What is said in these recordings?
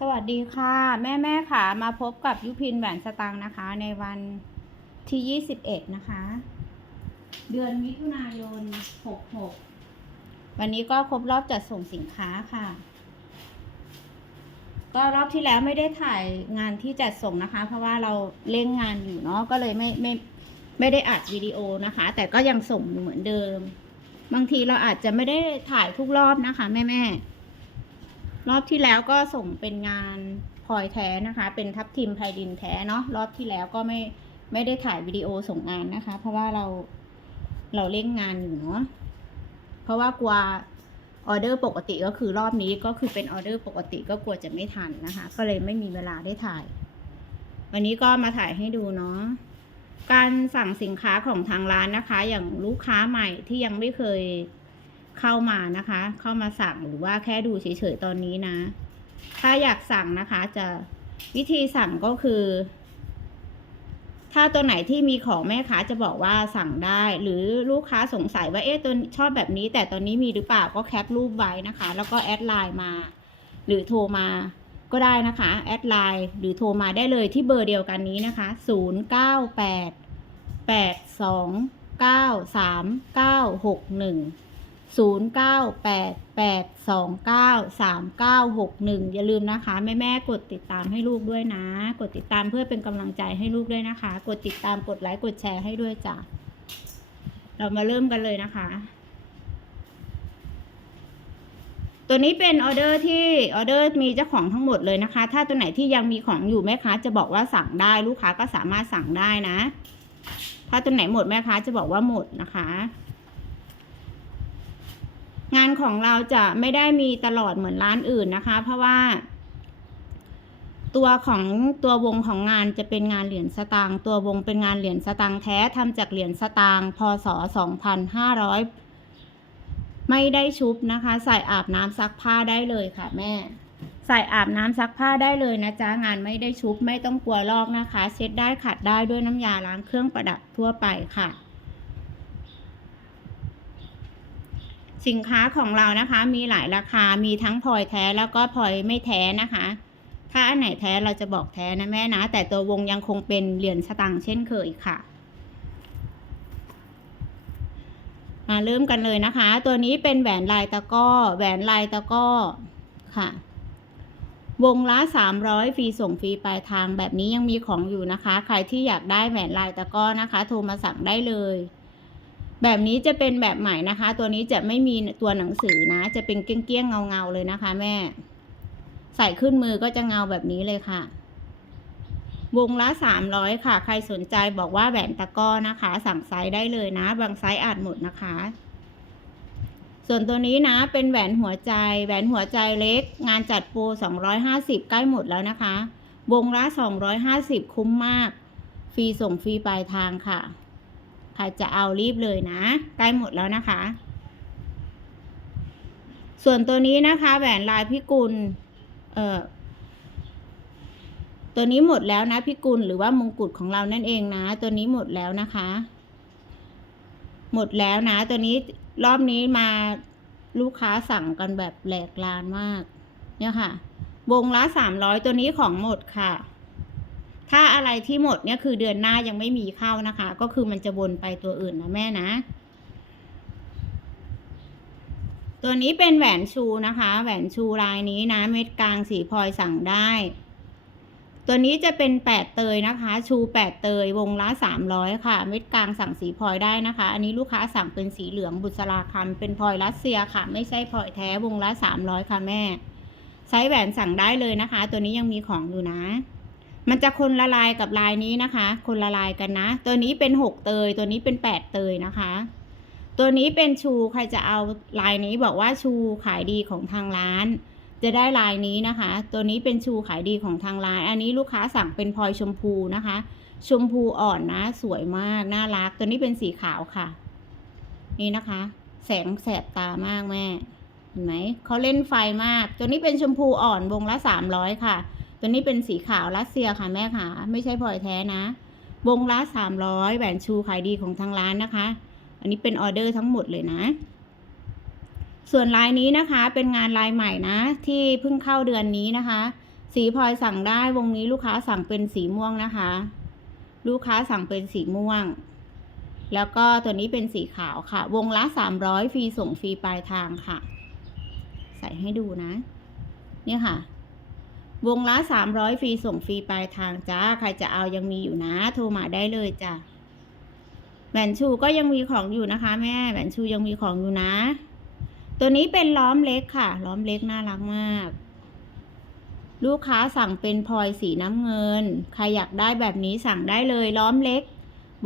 สวัสดีค่ะ แม่แม่ค่ะ มาพบกับยุพินแหวนสตางค์นะคะ ในวันที่ 21 นะคะ เดือนมิถุนายน 66 วันนี้ก็ครบรอบจัดส่งสินค้าค่ะ ก็รอบที่แล้วไม่ได้ถ่ายงานที่จัดส่งนะคะ เพราะว่าเราเร่งงานอยู่เนาะก็เลยไม่ไม่ไม่ได้อัดวิดีโอนะคะ แต่ก็ยังส่งเหมือนเดิม บางทีเราอาจจะไม่ได้ถ่ายทุกรอบนะคะ แม่แม่ รอบที่แล้วก็ส่งเป็นงานพลอยแท้นะคะ เป็นทับทิมไพดินแท้เนาะรอบที่แล้วก็ไม่ไม่ได้ถ่ายวิดีโอส่งงานนะคะ เพราะว่าเราเราเร่งงานอยู่เนาะเพราะว่ากลัวออเดอร์ปกติก็คือรอบนี้ก็คือเป็นออเดอร์ปกติก็กลัวจะไม่ทันนะคะ ก็เลยไม่มีเวลาได้ถ่าย วันนี้ก็มาถ่ายให้ดูเนาะการสั่งสินค้าของทางร้านนะคะ อย่างลูกค้าใหม่ที่ยังไม่เคย เข้ามานะคะ เข้ามาสั่งหรือว่าแค่ดูเฉยๆตอนนี้นะ ถ้าอยากสั่งนะคะจะวิธีสั่งก็คือ ถ้าตัวไหนที่มีของแม่ค้าจะบอกว่าสั่งได้ หรือลูกค้าสงสัยว่าเอ๊ะตัวชอบแบบนี้ แต่ตอนนี้มีหรือเปล่าก็แคปรูปไว้นะคะ แล้วก็แอดไลน์มา หรือโทรมาก็ได้นะคะแอดไลน์หรือโทรมาได้เลยที่เบอร์เดียวกันนี้นะคะ 098 82 93 0 9 8 8 2 9 3 9 6 1อย่าลืมนะคะ แม่แม่กดติดตามให้ลูกด้วยนะ กดติดตามเพื่อเป็นกำลังใจให้ลูกด้วยนะคะ กดติดตามกดไลค์กดแชร์ให้ด้วยจ้ะเรามาเริ่มกันเลยนะคะ ตัวนี้เป็นออเดอร์ที่ออเดอร์มีเจ้าของทั้งหมดเลยนะคะ ถ้าตัวไหนที่ยังมีของอยู่แม่ค้าจะบอกว่าสั่งได้ลูกค้าก็สามารถสั่งได้นะ ถ้าตัวไหนหมดแม่ค้าจะบอกว่าหมดนะคะ งานของเราจะไม่ได้มีตลอดเหมือนร้านอื่นนะคะ เพราะว่า ตัวของตัววงของงานจะเป็นงานเหรียญสตางค์ตัววงเป็นงานเหรียญสตางค์แท้ทำจากเหรียญสตางค์พศ2500 ไม่ได้ชุบนะคะ ใส่อาบน้ำซักผ้าได้เลยค่ะแม่ใส่อาบน้ำซักผ้าได้เลยนะจ๊ะ งานไม่ได้ชุบไม่ต้องกลัวลอกนะคะ เช็ดได้ขัดได้ด้วยน้ำยาล้างเครื่องประดับทั่วไปค่ะ สินค้าของเรานะคะมีหลายราคามีทั้งพลอยแท้แล้วก็พลอยไม่แท้นะคะ ถ้าอันไหนแท้เราจะบอกแท้นะแม่นะ แต่ตัววงยังคงเป็นเหรียญสตางค์เช่นเคยค่ะ มาเริ่มกันเลยนะคะ ตัวนี้เป็นแหวนลายตะก้อ แหวนลายตะก้อค่ะ วงละ300ฟรีส่งฟรีปลายทางแบบนี้ยังมีของอยู่นะคะ ใครที่อยากได้แหวนลายตะก้อนะคะ โทรมาสั่งได้เลย แบบนี้จะเป็นแบบใหม่นะคะ ตัวนี้จะไม่มีตัวหนังสือนะ จะเป็นเกี้ยงๆเงาๆเลยนะคะ แม่ ใส่ขึ้นมือก็จะเงาแบบนี้เลยค่ะ วงละสามร้อยค่ะ ใครสนใจบอกว่าแหวนตะก้อนะคะ สั่งไซส์ได้เลยนะ บางไซส์อาจหมดนะคะ ส่วนตัวนี้นะ เป็นแหวนหัวใจ แหวนหัวใจเล็ก งานจัดโปร250 ใกล้หมดแล้วนะคะ วงละ250 คุ้มมาก ฟรีส่งฟรีปลายทางค่ะ ใครจะเอารีบเลยนะ ใกล้หมดแล้วนะคะ ส่วนตัวนี้นะคะ แหวนลายพิกุล เอ่อ ตัวนี้หมดแล้วนะพิกุลหรือว่ามงกุฎของเรานั่นเองนะ ตัวนี้หมดแล้วนะคะ หมดแล้วนะ ตัวนี้รอบนี้มาลูกค้าสั่งกันแบบแหลกลานมาก เนี่ยค่ะ วงละสามร้อยตัวนี้ของหมดค่ะ ถ้าอะไรที่หมดเนี่ยคือเดือนหน้ายังไม่มีเข้านะคะ ก็คือมันจะวนไปตัวอื่นนะแม่นะ ตัวนี้เป็นแหวนชูนะคะ แหวนชูลายนี้นะ เม็ดกลางสีพลอยสั่งได้ ตัวนี้จะเป็นแปดเตยนะคะ ชูแปดเตยวงละสามร้อยค่ะ เม็ดกลางสั่งสีพลอยได้นะคะ อันนี้ลูกค้าสั่งเป็นสีเหลืองบุษราคำเป็นพลอยรัสเซียค่ะ ไม่ใช่พลอยแท้วงละสามร้อยค่ะแม่ไซส์แหวนสั่งได้เลยนะคะ ตัวนี้ยังมีของอยู่นะ มันจะคนละลายกับลายนี้นะคะ คนละลายกันนะ ตัวนี้เป็นหกเตย ตัวนี้เป็นแปดเตยนะคะ ตัวนี้เป็นชูใครจะเอาลายนี้บอกว่าชูขายดีของทางร้าน จะได้ลายนี้นะคะ ตัวนี้เป็นชูขายดีของทางร้าน อันนี้ลูกค้าสั่งเป็นพลอยชมพูนะคะ ชมพูอ่อนนะ สวยมาก น่ารัก ตัวนี้เป็นสีขาวค่ะ นี่นะคะ แสงแสบตามากแม่ เห็นไหม เขาเล่นไฟมาก ตัวนี้เป็นชมพูอ่อนวงละสามร้อยค่ะ ตัวนี้เป็นสีขาวรัสเซียค่ะแม่ค่ะ ไม่ใช่พลอยแท้นะ วงละสามร้อยแหวนชูขายดีของทางร้านนะคะ อันนี้เป็นออเดอร์ทั้งหมดเลยนะ ส่วนลายนี้นะคะเป็นงานลายใหม่นะ ที่เพิ่งเข้าเดือนนี้นะคะ สีพลอยสั่งได้วงนี้ลูกค้าสั่งเป็นสีม่วงนะคะ ลูกค้าสั่งเป็นสีม่วง แล้วก็ตัวนี้เป็นสีขาวค่ะ วงละสามร้อยฟรีส่งฟรีปลายทางค่ะ ใส่ให้ดูนะ เนี่ยค่ะ วงละสามร้อยฟรีส่งฟรีปลายทางจ้า ใครจะเอายังมีอยู่นะ โทรมาได้เลยจ้ะแหวนชูก็ยังมีของอยู่นะคะ แม่แหวนชูยังมีของอยู่นะ ตัวนี้เป็นล้อมเล็กค่ะ ล้อมเล็กน่ารักมาก ลูกค้าสั่งเป็นพลอยสีน้ำเงิน ใครอยากได้แบบนี้สั่งได้เลยล้อมเล็ก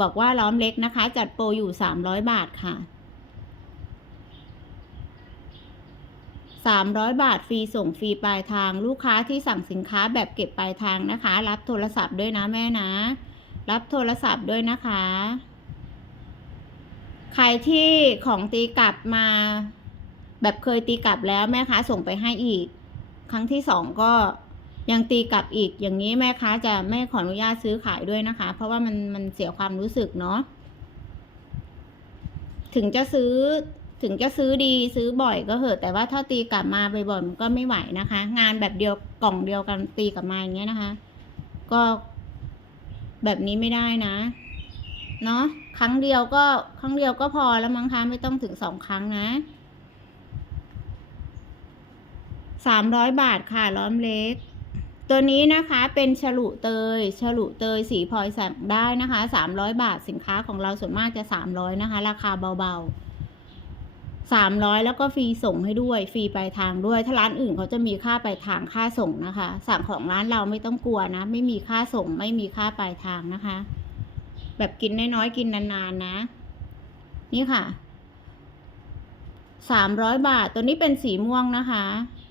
บอกว่าล้อมเล็กนะคะ จัดโปรอยู่สามร้อยบาทค่ะ สามร้อยบาทฟรีส่งฟรีปลายทางลูกค้าที่สั่งสินค้าแบบเก็บปลายทางนะคะ รับโทรศัพท์ด้วยนะแม่นะ รับโทรศัพท์ด้วยนะคะ ใครที่ของตีกลับมา แบบเคยตีกลับแล้วแม่ค้าส่งไปให้อีก ครั้งที่สองก็ยังตีกลับอีกอย่างนี้แม่ค้าจะไม่ขออนุญาตซื้อขายด้วยนะคะ เพราะว่ามันมันเสียความรู้สึกเนาะถึงจะซื้อ ถึงจะซื้อดีซื้อบ่อยก็เหอะ แต่ว่าถ้าตีกลับมาบ่อยๆมันก็ไม่ไหวนะคะ งานแบบเดียวกล่องเดียวกันตีกลับมาอย่างเงี้ยนะคะ ก็แบบนี้ไม่ได้นะ เนาะครั้งเดียวก็ครั้งเดียวก็พอแล้วมั้งคะไม่ต้องถึงสองครั้งนะสามร้อยบาทค่ะล้อมเล็ก ตัวนี้นะคะเป็นฉลุเตย ฉลุเตยสีพลอยสั่งได้นะคะสามร้อยบาทสินค้าของเราส่วนมากจะสามร้อยนะคะ ราคาเบาๆ สามร้อยแล้วก็ฟรีส่งให้ด้วยฟรีปลายทางด้วย ถ้าร้านอื่นเขาจะมีค่าปลายทางค่าส่งนะคะ สั่งของร้านเราไม่ต้องกลัวนะ ไม่มีค่าส่งไม่มีค่าปลายทางนะคะ แบบกินน้อยๆกินนานๆนะ นี่ค่ะสามร้อยบาท ตัวนี้เป็นสีม่วงนะคะ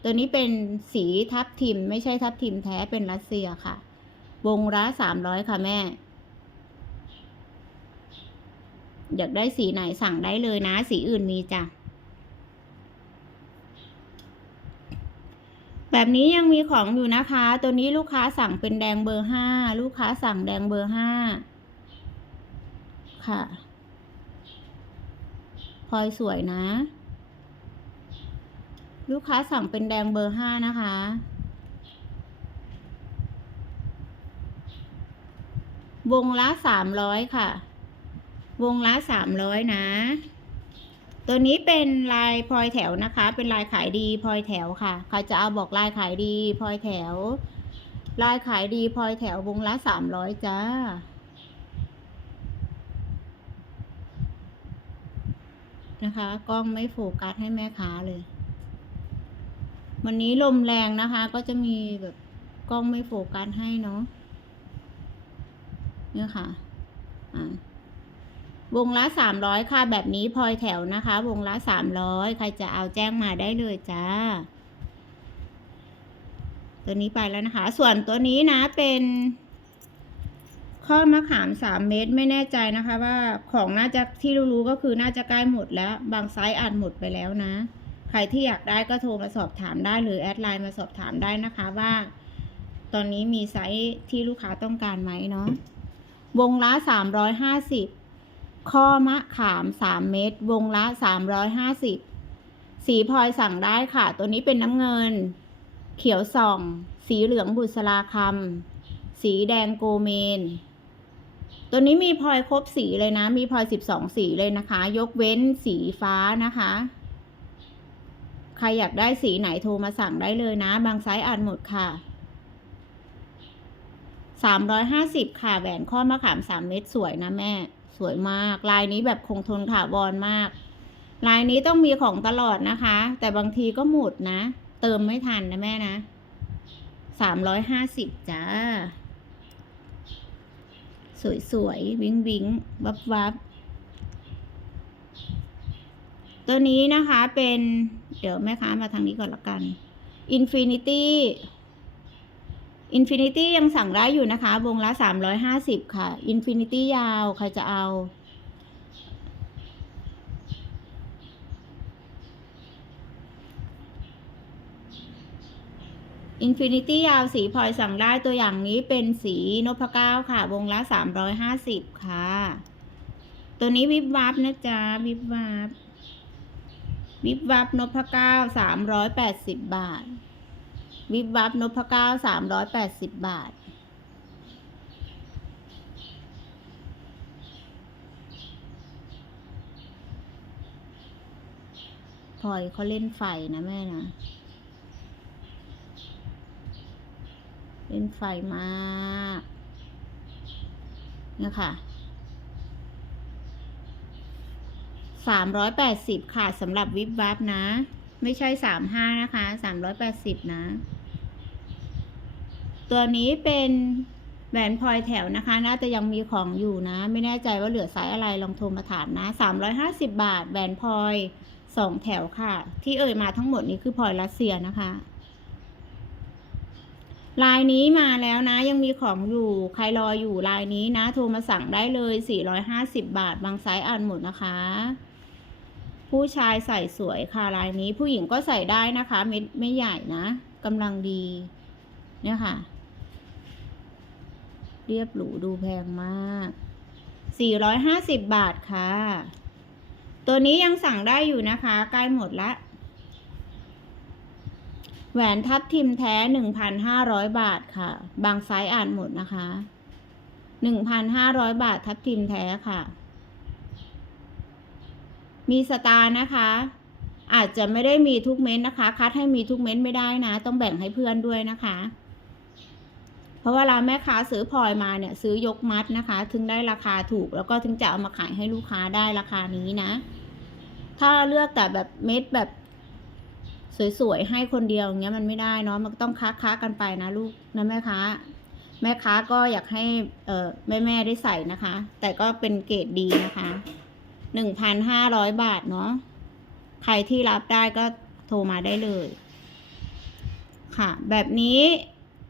ตัวนี้เป็นสีทับทิม ไม่ใช่ทับทิมแท้เป็นรัสเซียค่ะ วงละสามร้อยค่ะแม่ อยากได้สีไหนสั่งได้เลยนะ สีอื่นมีจ้ะ แบบนี้ยังมีของอยู่นะคะ ตัวนี้ลูกค้าสั่งเป็นแดงเบอร์ห้าลูกค้าสั่งแดงเบอร์ห้าค่ะพลอยสวยนะ ลูกค้าสั่งเป็นแดงเบอร์ห้านะคะ วงละสามร้อยค่ะ วงละสามร้อยนะ ตัวนี้เป็นลายพลอยแถวนะคะ เป็นลายขายดีพลอยแถวค่ะใครจะเอาบอกลายขายดีพลอยแถว ลายขายดีพลอยแถววงละสามร้อยจ้านะคะ กล้องไม่โฟกัสให้แม่ค้าเลย วันนี้ลมแรงนะคะ ก็จะมีแบบกล้องไม่โฟกัสให้เนาะเนี่ยค่ะ อ่า วงละ 300 ค่ะ แบบนี้พลอยแถวนะคะ วงละ 300 ใครจะเอาแจ้งมาได้เลยจ้า ตัวนี้ไปแล้วนะคะ ส่วนตัวนี้นะเป็นข้อมะขาม 3 เมตรไม่แน่ใจนะคะ ว่าของน่าจะที่รู้ๆก็คือน่าจะใกล้หมดแล้ว บางไซส์อาจหมดไปแล้วนะ ใครที่อยากได้ก็โทรมาสอบถามได้หรือแอดไลน์มาสอบถามได้นะคะว่า ตอนนี้มีไซส์ที่ลูกค้าต้องการไหมเนาะวงละ350 ข้อมะขามสามเม็ดวงละสามร้อยห้าสิบสีพลอยสั่งได้ค่ะ ตัวนี้เป็นน้ำเงิน เขียวส่อง สีเหลืองบุษราคำสีแดงโกเมน ตัวนี้มีพลอยครบสีเลยนะ มีพลอยสิบสองสีเลยนะคะ ยกเว้นสีฟ้านะคะ ใครอยากได้สีไหนโทรมาสั่งได้เลยนะ บางไซส์อ่านหมดค่ะสามร้อยห้าสิบค่ะแหวนข้อมะขามสามเม็ดสวยนะแม่ สวยมาก ลายนี้แบบคงทนถาวรมาก ลายนี้ต้องมีของตลอดนะคะ แต่บางทีก็หมดนะ เติมไม่ทันนะแม่นะสามร้อยห้าสิบจ้า สวยๆวิงวิ้งวับวับตัวนี้นะคะเป็น เดี๋ยวแม่ค้ามาทางนี้ก่อนละกัน Infinity Infinity ยังสั่งได้อยู่นะคะ วงละสามร้อยห้าสิบค่ะ Infinity ยาว ใครจะเอา Infinity ยาวสีพลอยสั่งได้ตัวอย่างนี้เป็นสีนพเก้าค่ะ วงละสามร้อยห้าสิบค่ะ ตัวนี้วิบวับนะจ๊ะ วิบวับ วิบวับนพเก้าสามร้อยแปดสิบบาท วิบวับนพเก้าสามร้อยแปดสิบบาท พลอยเขาเล่นไฟนะแม่นะ เล่นไฟมากนี่ค่ะสามร้อยแปดสิบค่ะสำหรับวิบวับนะ ไม่ใช่สามห้านะคะสามร้อยแปดสิบนะ ตัวนี้เป็นแหวนพลอยแถวนะคะ น่าจะยังมีของอยู่นะ ไม่แน่ใจว่าเหลือไซส์อะไรลองโทรมาถามนะสามร้อยห้าสิบาทแหวนพลอยสองแถวค่ะ ที่เอ่ยมาทั้งหมดนี้คือพลอยรัสเซียนะคะ ลายนี้มาแล้วนะ ยังมีของอยู่ใครรออยู่ลายนี้นะ โทรมาสั่งได้เลย 450 บาท บางไซส์อ่านหมดนะคะ ผู้ชายใส่สวยค่ะลายนี้ผู้หญิงก็ใส่ได้นะคะเม็ดไม่ใหญ่นะกำลังดีเนี่ยค่ะ เรียบหรูดูแพงมาก 450 บาทค่ะ ตัวนี้ยังสั่งได้อยู่นะคะ ใกล้หมดละ แหวนทับทิมแท้ 1,500 บาทค่ะ บางไซส์อ่านหมดนะคะ 1,500 บาททับทิมแท้ค่ะ มีสตาร์นะคะอาจจะไม่ได้มีทุกเม้นต์นะคะ คัดให้มีทุกเม้นต์ไม่ได้นะ ต้องแบ่งให้เพื่อนด้วยนะคะ ราะว่าเราแม่ค้าซื้อพลอยมาเนี่ยซื้อยกมัดนะคะ ถึงได้ราคาถูกแล้วก็ถึงจะเอามาขายให้ลูกค้าได้ราคานี้นะ ถ้าเลือกแต่แบบเม็ดแบบสวยๆให้คนเดียวอย่างเงี้ยมันไม่ได้เนาะมันต้องค้าค้ากันไปนะลูกนะแม่ค้า แม่ค้าก็อยากให้เอ่อแม่แม่ๆได้ใส่นะคะ แต่ก็เป็นเกรดดีนะคะหนึ่งพันห้าร้อยบาทเนาะใครที่รับได้ก็โทรมาได้เลย ค่ะ แบบนี้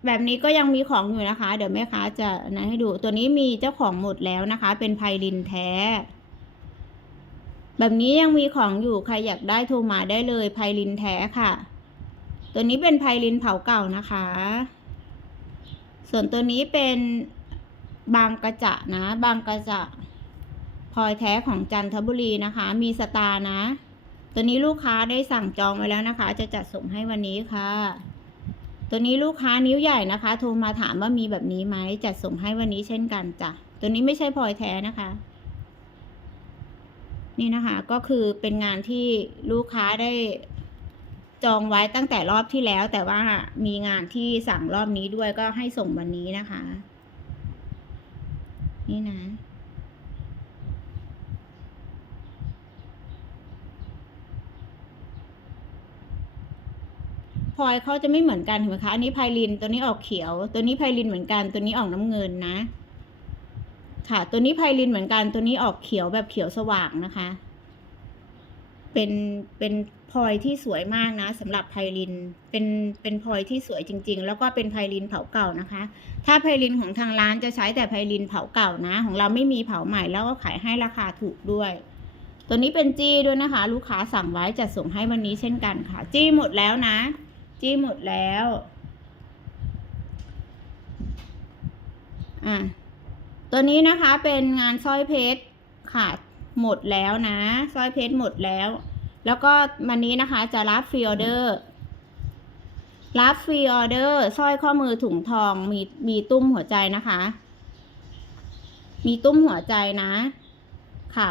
แบบนี้ก็ยังมีของอยู่นะคะ เดี๋ยวแม่ค้าจะนะให้ดู ตัวนี้มีเจ้าของหมดแล้วนะคะ เป็นไพลินแท้ แบบนี้ยังมีของอยู่ใครอยากได้โทรมาได้เลยไพลินแท้ค่ะ ตัวนี้เป็นไพลินเผาเก่านะคะ ส่วนตัวนี้เป็นบางกระจะนะ บางกระจะพลอยแท้ของจันทบุรีนะคะ มีสตาร์นะ ตัวนี้ลูกค้าได้สั่งจองไว้แล้วนะคะ จะจัดส่งให้วันนี้ค่ะ ตัวนี้ลูกค้านิ้วใหญ่นะคะ โทรมาถามว่ามีแบบนี้ไหมจัดส่งให้วันนี้เช่นกันจ้ะตัวนี้ไม่ใช่พลอยแท้นะคะ นี่นะคะ ก็คือเป็นงานที่ลูกค้าได้จองไว้ตั้งแต่รอบที่แล้ว แต่ว่ามีงานที่สั่งรอบนี้ด้วยก็ให้ส่งวันนี้นะคะ นี่นะ พลอยเขาจะไม่เหมือนกันเห็นไหมคะอันนี้ไพลินตัวนี้ออกเขียว ตัวนี้ไพลินเหมือนกัน ตัวนี้ออกน้ำเงินนะ ค่ะ ตัวนี้ไพลินเหมือนกัน ตัวนี้ออกเขียวแบบเขียวสว่างนะคะ เป็นเป็นพลอยที่สวยมากนะสำหรับไพลินเป็นเป็นพลอยที่สวยจริง ๆ แล้วก็เป็นไพลินเผาเก่านะคะ ถ้าไพลินของทางร้านจะใช้แต่ไพลินเผาเก่านะ ของเราไม่มีเผาใหม่แล้วก็ขายให้ราคาถูกด้วยตัวนี้เป็นจี้ด้วยนะคะ ลูกค้าสั่งไว้จะส่งให้วันนี้เช่นกันค่ะ จี้หมดแล้วนะ จี้หมดแล้ว อะ ตัวนี้นะคะเป็นงานสร้อยเพชรค่ะหมดแล้วนะสร้อยเพชรหมดแล้ว แล้วก็วันนี้นะคะจะรับฟรีออเดอร์รับฟรีออเดอร์สร้อยข้อมือถุงทองมีมีตุ้มหัวใจนะคะ มีตุ้มหัวใจนะ ค่ะ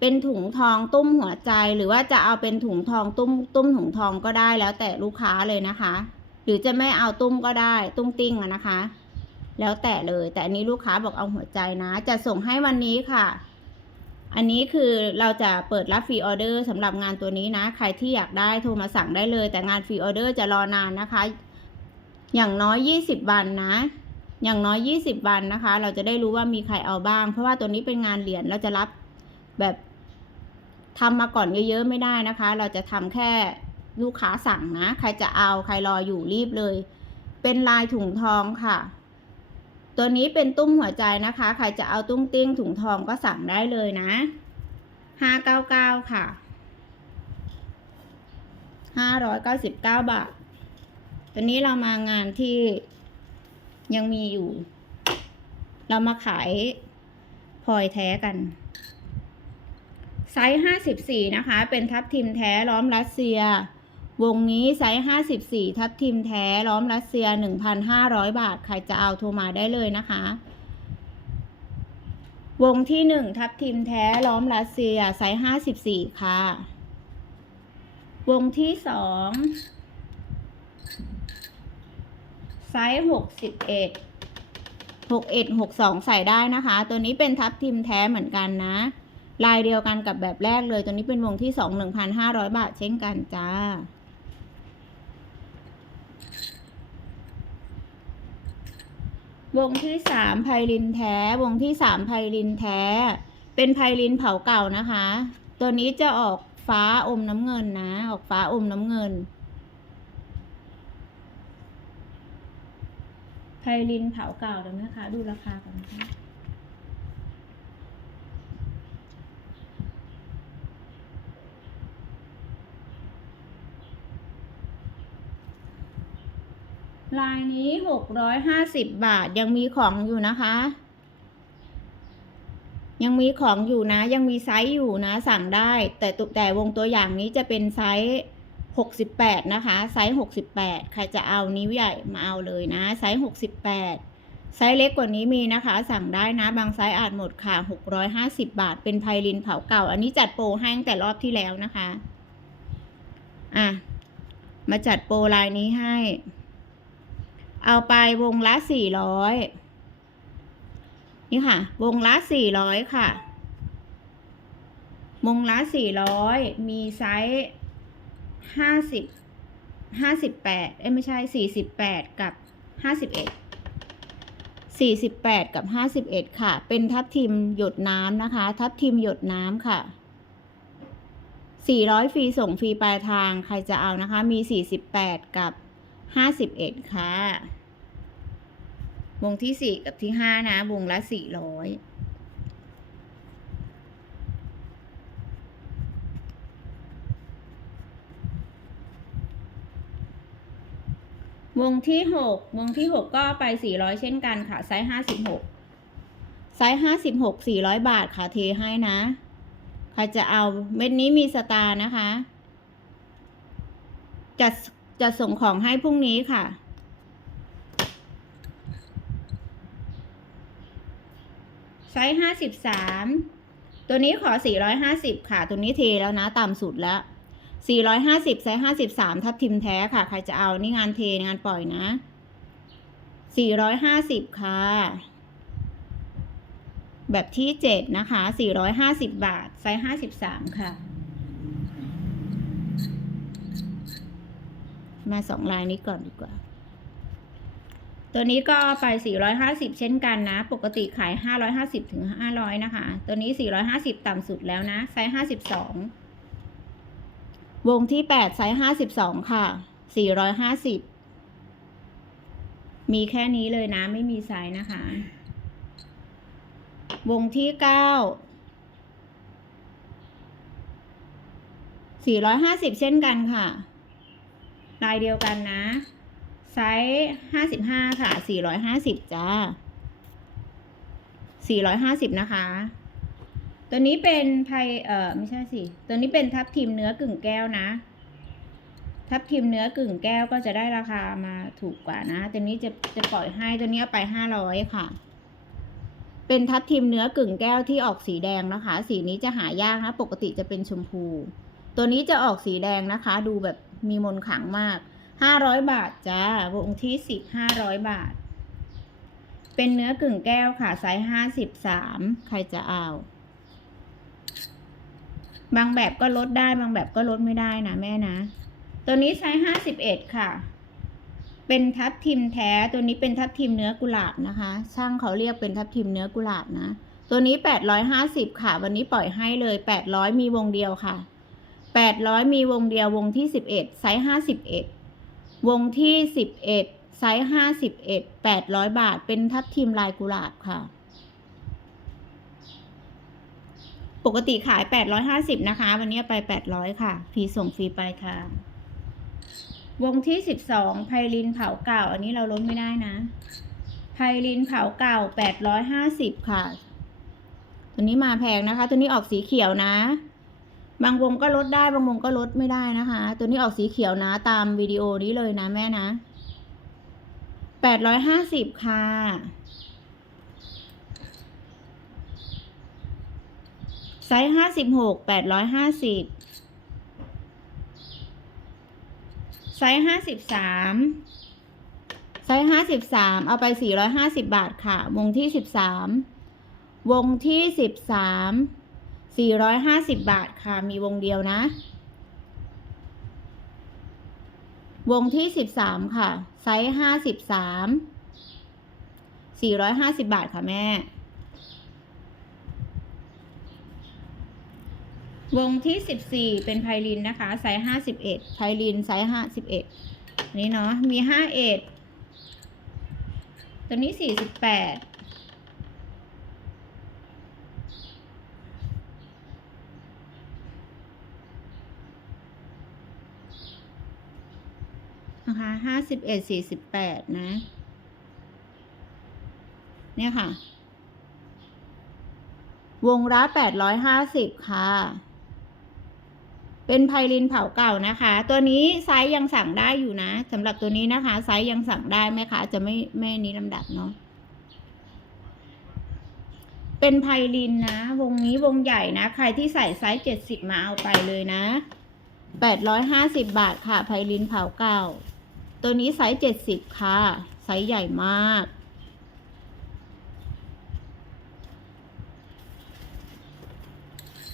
เป็นถุงทองตุ้มหัวใจ หรือว่าจะเอาเป็นถุงทองตุ้มตุ้มถุงทองก็ได้แล้วแต่ลูกค้าเลยนะคะ หรือจะไม่เอาตุ้มก็ได้ ตุ้งติ้งอะนะคะ แล้วแต่เลยแต่อันนี้ลูกค้าบอกเอาหัวใจนะ จะส่งให้วันนี้ค่ะ อันนี้คือเราจะเปิดรับฟรีออเดอร์สำหรับงานตัวนี้นะ ใครที่อยากได้โทรมาสั่งได้เลย แต่งานฟรีออเดอร์จะรอนานนะคะ อย่างน้อยยี่สิบวันนะอย่างน้อยยี่สิบวันนะคะ เราจะได้รู้ว่ามีใครเอาบ้าง เพราะว่าตัวนี้เป็นงานเหรียญเราจะรับแบบ ทำมาก่อนเยอะๆไม่ได้นะคะ เราจะทำแค่ลูกค้าสั่งนะ ใครจะเอาใครรออยู่รีบเลย เป็นลายถุงทองค่ะ ตัวนี้เป็นตุ้มหัวใจนะคะ ใครจะเอาตุ้งติ้งถุงทองก็สั่งได้เลยนะห้าเก้าเก้าค่ะห้าร้อยเก้าสิบเก้าบาท ตัวนี้เรามางานที่ยังมีอยู่ เรามาขายพลอยแท้กัน ไซส์ห้าสิบสี่นะคะ เป็นทับทิมแท้ล้อมรัสเซีย วงนี้ไซส์ห้าสิบสี่ทับทิมแท้ล้อมรัสเซียหนึ่งพันห้าร้อยบาท ใครจะเอาโทรมาได้เลยนะคะ วงที่หนึ่งทับทิมแท้ล้อมรัสเซียไซส์ห้าสิบสี่ค่ะ วงที่สองไซส์หกสิบเอ็ดหกเอ็ดหกสองใส่ได้นะคะ ตัวนี้เป็นทับทิมแท้เหมือนกันนะ ลายเดียวกันกับแบบแรกเลย ตัวนี้เป็นวงที่สองหนึ่งพันห้าร้อยบาทเช่นกันจ้า วงที่สามไพลินแท้ วงที่สามไพลินแท้ เป็นไพลินเผาเก่านะคะ ตัวนี้จะออกฟ้าอมน้ำเงินนะ ออกฟ้าอมน้ำเงินไพลินเผาเก่าเดี๋ยวนะคะ ดูราคากันนะคะ ลายนี้หกร้อยห้าสิบบาทยังมีของอยู่นะคะ ยังมีของอยู่นะ ยังมีไซส์อยู่นะ สั่งได้ แต่ตุแต่วงตัวอย่างนี้จะเป็นไซส์หกสิบแปดนะคะ ไซส์หกสิบแปดใครจะเอานิ้วใหญ่มาเอาเลยนะ ไซส์หกสิบแปดไซส์เล็กกว่านี้มีนะคะ สั่งได้นะ บางไซส์อาจหมดค่ะหกร้อยห้าสิบบาท เป็นไพลินเผาเก่า อันนี้จัดโปรให้ตั้งแต่รอบที่แล้วนะคะ อะ มาจัดโปรลายนี้ให้ เอาไปวงละสี่ร้อยนี่ค่ะ วงละสี่ร้อยค่ะ วงละสี่ร้อยมีไซส์ห้าสิบห้าสิบแปดเอ้ยไม่ใช่สี่สิบแปดกับห้าสิบเอ็ดสี่สิบแปดกับห้าสิบเอ็ดค่ะ เป็นทับทิมหยดน้ำนะคะ ทับทิมหยดน้ำค่ะสี่ร้อยฟรีส่งฟรีปลายทางใครจะเอานะคะ มีสี่สิบแปดกับห้าสิบเอ็ดค่ะ วงที่สี่กับที่ห้านะ วงละสี่ร้อยวงที่หกวงที่หกก็ไปสี่ร้อยเช่นกันค่ะ ไซส์ห้าสิบหกไซส์ห้าสิบหกสี่ร้อยบาทค่ะเทให้นะ ใครจะเอาเม็ดนี้มีสตาร์นะคะจะจะส่งของให้พรุ่งนี้ค่ะ ไซส์ห้าสิบสามตัวนี้ขอสี่ร้อยห้าสิบค่ะ ตัวนี้เทแล้วนะต่ำสุดแล้วสี่ร้อยห้าสิบไซส์ห้าสิบสามทับทิมแท้ค่ะ ใครจะเอานี่งานเทงานปล่อยนะสี่ร้อยห้าสิบค่ะ แบบที่เจ็ดนะคะสี่ร้อยห้าสิบบาท ไซส์ห้าสิบสามค่ะ มาสองลายนี้ก่อนดีกว่า ตัวนี้ก็ไป 450 เช่นกันนะ ปกติขาย 550 ถึง 500 นะคะ ตัวนี้ 450 ต่ำสุดแล้วนะ ไซส์ 52 วงที่ 8 ไซส์ 52 ค่ะ 450 มีแค่นี้เลยนะ ไม่มีไซส์นะคะ วงที่ 9 450 เช่นกันค่ะ ลายเดียวกันนะ ไซส์ห้าสิบห้าค่ะสี่ร้อยห้าสิบจ้าสี่ร้อยห้าสิบนะคะ ตัวนี้เป็นไพเอ่อไม่ใช่สิ ตัวนี้เป็นทับทิมเนื้อกึ่งแก้วนะ ทับทิมเนื้อกึ่งแก้วก็จะได้ราคามาถูกกว่านะ ตัวนี้จะจะปล่อยให้ตัวนี้ไปห้าร้อยค่ะ เป็นทับทิมเนื้อกึ่งแก้วที่ออกสีแดงนะคะ สีนี้จะหายากนะ ปกติจะเป็นชมพู ตัวนี้จะออกสีแดงนะคะ ดูแบบมีมนขังมาก ห้าร้อยบาทจ้าวงที่สิบห้าร้อยบาท เป็นเนื้อกึ่งแก้วค่ะไซส์ห้าสิบสามใครจะเอา บางแบบก็ลดได้บางแบบก็ลดไม่ได้นะแม่นะ ตัวนี้ไซส์ห้าสิบเอ็ดค่ะ เป็นทับทิมแท้ตัวนี้เป็นทับทิมเนื้อกุหลาบนะคะ ช่างเขาเรียกเป็นทับทิมเนื้อกุหลาบนะ ตัวนี้แปดร้อยห้าสิบค่ะ วันนี้ปล่อยให้เลยแปดร้อยมีวงเดียวค่ะแปดร้อยมีวงเดียววงที่สิบเอ็ดไซส์ห้าสิบเอ็ด วงที่สิบเอ็ดไซส์ห้าสิบเอ็ดแปดร้อยบาท เป็นทับทิมลายกุหลาบค่ะ ปกติขายแปดร้อยห้าสิบนะคะ วันนี้ไปแปดร้อยค่ะ ฟรีส่งฟรีปลายทาง วงที่สิบสองไพลินเผาเก่า อันนี้เราลดไม่ได้นะ ไพลินเผาเก่าแปดร้อยห้าสิบค่ะ ตัวนี้มาแพงนะคะ ตัวนี้ออกสีเขียวนะ บางวงก็ลดได้บางวงก็ลดไม่ได้นะคะ ตัวนี้ออกสีเขียวนะตามวิดีโอนี้เลยนะแม่นะแปดร้อยห้าสิบค่ะไซส์ห้าสิบหกแปดร้อยห้าสิบไซส์ห้าสิบสามไซส์ห้าสิบสามเอาไปสี่ร้อยห้าสิบบาทค่ะ วงที่สิบสามวงที่สิบสาม 450 บาทค่ะ มีวงเดียวนะ วงที่ 13 ค่ะ ไซส์ 53 450 บาทค่ะแม่ วงที่ 14 เป็นไพลินนะคะ ไซส์ 51 ไพลินไซส์ 51 นี่เนาะ มี 51 ตัวนี้ 48 นะคะห้าสิบเอ็ดสี่สิบแปดนะ เนี่ยค่ะ วงละแปดร้อยห้าสิบค่ะ เป็นไพลินเผาเก่านะคะ ตัวนี้ไซส์ยังสั่งได้อยู่นะสำหรับตัวนี้นะคะ ไซส์ยังสั่งได้ไหมคะ จะไม่ไม่นี้ลำดับเนาะเป็นไพลินนะ วงนี้วงใหญ่นะ ใครที่ใส่ไซส์เจ็ดสิบมาเอาไปเลยนะแปดร้อยห้าสิบบาทค่ะไพลินเผาเก่า ตัวนี้ไซส์เจ็ดสิบค่ะ ไซส์ใหญ่มาก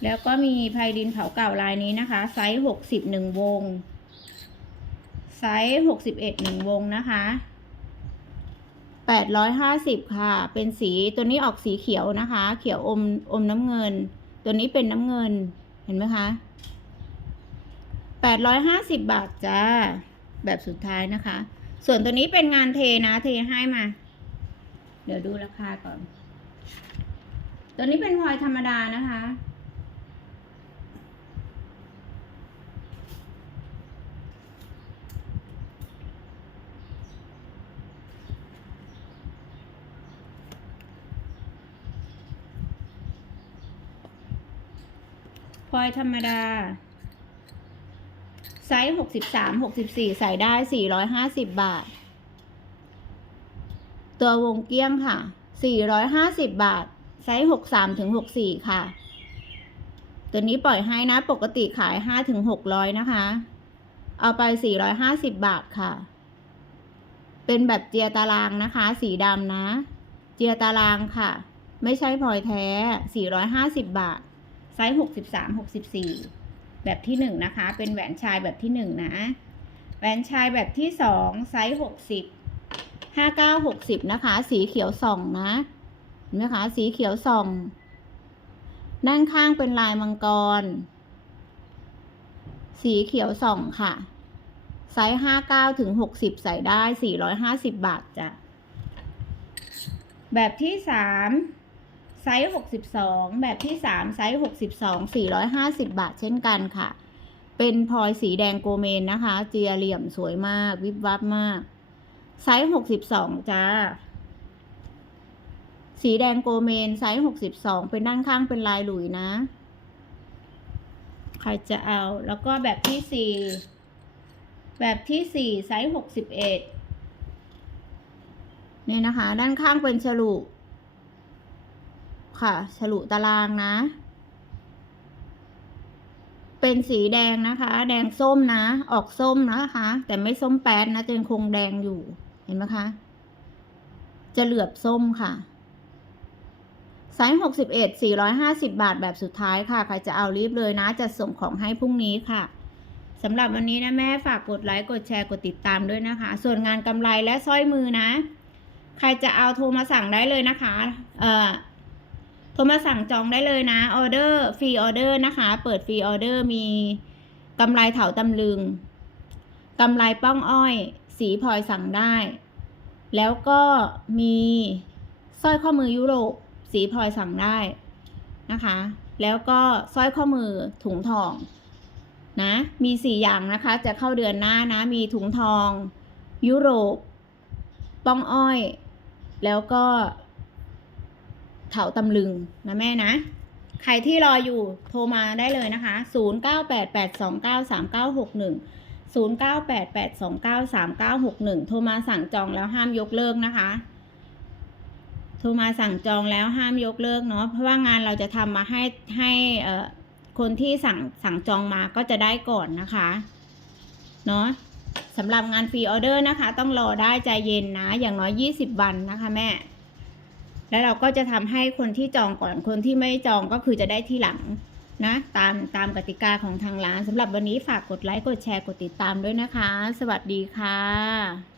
แล้วก็มีไพลินเผาเก่าลายนี้นะคะ ไซส์หกสิบหนึ่งวง ไซส์หกสิบเอ็ดหนึ่งวงนะคะแปดร้อยห้าสิบค่ะ เป็นสีตัวนี้ออกสีเขียวนะคะ เขียวอมอมน้ำเงิน ตัวนี้เป็นน้ำเงิน เห็นไหมคะแปดร้อยห้าสิบบาทจ้า แบบสุดท้ายนะคะ ส่วนตัวนี้เป็นงานเทนะ เทให้มา เดี๋ยวดูราคาก่อน ตัวนี้เป็นพลอยธรรมดานะคะ พลอยธรรมดา ไซส์หกสิบสามหกสิบสี่ใส่ได้สี่ร้อยห้าสิบบาท ตัววงเกี้ยงค่ะสี่ร้อยห้าสิบบาท ไซส์หกสามถึงหกสี่ค่ะ ตัวนี้ปล่อยให้นะ ปกติขายห้าถึงหกร้อยนะคะ เอาไปสี่ร้อยห้าสิบบาทค่ะ เป็นแบบเจียตารางนะคะ สีดำนะ เจียตารางค่ะ ไม่ใช่พลอยแท้สี่ร้อยห้าสิบบาท ไซส์หกสิบสามหกสิบสี่ แบบที่หนึ่งนะคะ เป็นแหวนชายแบบที่หนึ่งนะ แหวนชายแบบที่สองไซส์หกสิบห้าเก้าหกสิบนะคะ สีเขียวส่องนะ เห็นไหมคะ สีเขียวส่อง ด้านข้างเป็นลายมังกร สีเขียวส่องค่ะ ไซส์ห้าเก้าถึงหกสิบใส่ได้สี่ร้อยห้าสิบบาทจ้ะ แบบที่สาม ไซส์หกสิบสองแบบที่สามไซส์หกสิบสองสี่ร้อยห้าสิบบาทเช่นกันค่ะ เป็นพลอยสีแดงโกเมนนะคะ เจียเหลี่ยมสวยมาก วิบวับมาก ไซส์หกสิบสองจ้า สีแดงโกเมน ไซส์หกสิบสองเป็นด้านข้างเป็นลายหลุยนะ ใครจะเอา แล้วก็แบบที่สี่แบบที่สี่ไซส์หกสิบเอ็ดนี่นะคะ ด้านข้างเป็นฉลุ ค่ะ ฉลุตารางนะ เป็นสีแดงนะคะ แดงส้มนะ ออกส้มนะคะ แต่ไม่ส้มแป๊ดนะจะยังคงแดงอยู่ เห็นไหมคะ จะเหลือบส้มค่ะไซส์หกสิบเอ็ดสี่ร้อยห้าสิบาทแบบสุดท้ายค่ะ ใครจะเอารีบเลยนะ จะส่งของให้พรุ่งนี้ค่ะสำหรับวันนี้นะแม่ฝากกดไลค์ กดแชร์ กดติดตามด้วยนะคะ ส่วนงานกำไรและสร้อยมือนะ ใครจะเอาโทรมาสั่งได้เลยนะคะ เอ่อ โทรมาสั่งจองได้เลยนะออเดอร์ฟรีออเดอร์นะคะ เปิดฟรีออเดอร์มีกำไรเถาตำลึงกำไรป้องอ้อย สีพลอยสั่งได้ แล้วก็มีสร้อยข้อมือยุโรปสีพลอยสั่งได้นะคะ แล้วก็สร้อยข้อมือถุงทองนะมีสี่อย่างนะคะ จะเข้าเดือนหน้านะ มีถุงทอง ยุโรป ป้องอ้อย แล้วก็ เถาตำลึงนะแม่นะ ใครที่รออยู่โทรมาได้เลยนะคะ 0 9 8 8 2 9 3 9 6 1 0 9 8 8 2 9 3 9 6 1 โทรมาสั่งจองแล้วห้ามยกเลิกนะคะ โทรมาสั่งจองแล้วห้ามยกเลิกเนาะ เพราะว่างานเราจะทำมาให้ให้คนที่สั่งสั่งจองมาก็จะได้ก่อนนะคะ เนาะสำหรับงานฟรีออเดอร์นะคะ ต้องรอได้ใจเย็นนะ อย่างน้อย 20 วันนะคะแม่ แล้วเราก็จะทำให้คนที่จองก่อนคนที่ไม่จองก็คือจะได้ที่หลังนะตามตามกติกาของทางร้านสำหรับวันนี้ฝากกดไลค์กดแชร์กดติดตามด้วยนะคะ สวัสดีค่ะ